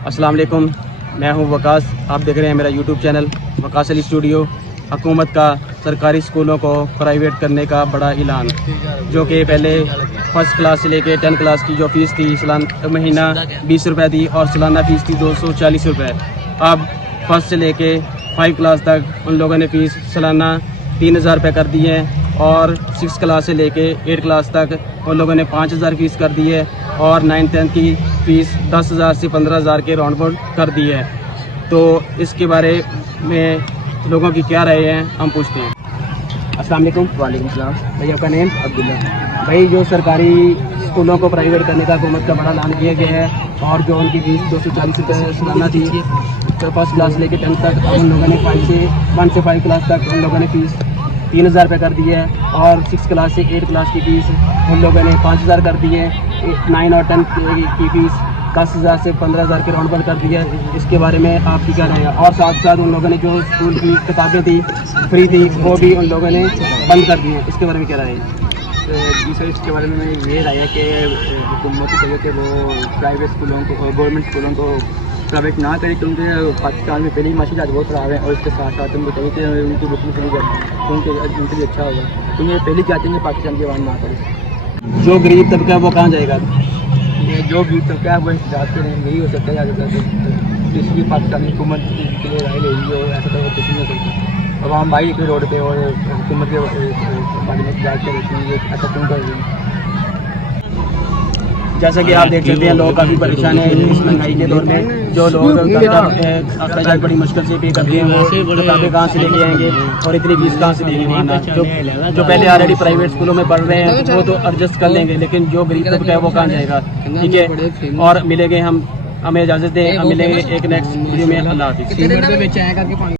अस्सलाम वालेकुम, मैं हूं वकास। आप देख रहे हैं मेरा YouTube channel Waqas Ali studio. हुकूमत का सरकारी स्कूलों को प्राइवेट करने का बड़ा ऐलान, जो कि पहले फर्स्ट क्लास से लेके 10 क्लास की जो फ़ीस थी सालाना महीना 20 रुपये थी और सालाना फ़ीस थी 240 रुपये। अब फर्स्ट से लेके 5 क्लास तक उन लोगों ने फ़ीस सालाना 3000 रुपये कर दी है और 6 क्लास से लेके 8 क्लास तक उन लोगों ने 5000 फ़ीस कर दी है और 9th-10th की फ़ीस 10,000 से 15,000 के राउंड अबाउट कर दी है। तो इसके बारे में लोगों की क्या राय है, हम पूछते हैं। अस्सलाम वालेकुम। वालेकुम सलाम। भाई, आपका नेम? अब्दुल्ला। भाई, जो सरकारी स्कूलों को प्राइवेट करने का हुकूमत का बड़ा ऐलान किया गया है और जो उनकी फीस 240 रुपये सालाना थी, तो फर्स्ट क्लास से लेकर 10th तक उन लोगों ने 1 से 5 क्लास तक उन लोगों ने फ़ीस 3000 रुपये कर दी है और 6 क्लास से 8 क्लास की फ़ीस उन लोगों ने 5000 कर दी है। 9 और 10 की फ़ीस 10,000 से 15,000 के राउंड पर कर दी है। इसके बारे में आपकी क्या राय है? और साथ साथ उन लोगों ने जो स्कूल की किताबें थी फ्री थी, वो भी उन लोगों ने बंद कर दी हैं। इसके बारे में क्या राय है? जी सर, इसके बारे में ये राय है कि हुकूमत की चाहिए कि वो प्राइवेट स्कूलों को, गवर्नमेंट स्कूलों को प्राइवेट ना करे, क्योंकि पाकिस्तान में पहले ही माशी बहुत ख़राब है और इसके साथ साथ उनको चाहिए कि उनकी बुकिंग चली जाए तो उनके लिए अच्छा होगा, क्योंकि पहले चाहते हैं कि पाकिस्तान की आवाम ना करे। जो गरीब तबका है वो कहाँ जाएगा? ये जो भी तबका है वो इंतजार करें, यही हो सकता है ज़्यादातर। इसलिए पाकिस्तानी हुकूमत के लिए राय ले रही है, ऐसा तो कुछ नहीं हो सकता। अब हम भाई एक रोड पे और हुकूमत के बारे में इंतजार कर रहे हैं, ऐसा क्यों कर रही है? जैसा कि आप देख सकते हैं, लोग काफ़ी परेशान हैं इस महंगाई के दौर में। जो लोग अखराज बड़ी मुश्किल से पे करते हैं, वो किताबें कहाँ से लेके आएंगे और इतनी फीस कहाँ से देंगे? जो पहले ऑलरेडी प्राइवेट स्कूलों में पढ़ रहे हैं वो तो एडजस्ट कर लेंगे, लेकिन जो गरीब तबका है वो कहाँ जाएगा? ठीक है, और मिलेंगे हमें इजाज़त दें, हम मिलेंगे एक नेक्स्ट वीडियो में। अल्लाह हाफिज़।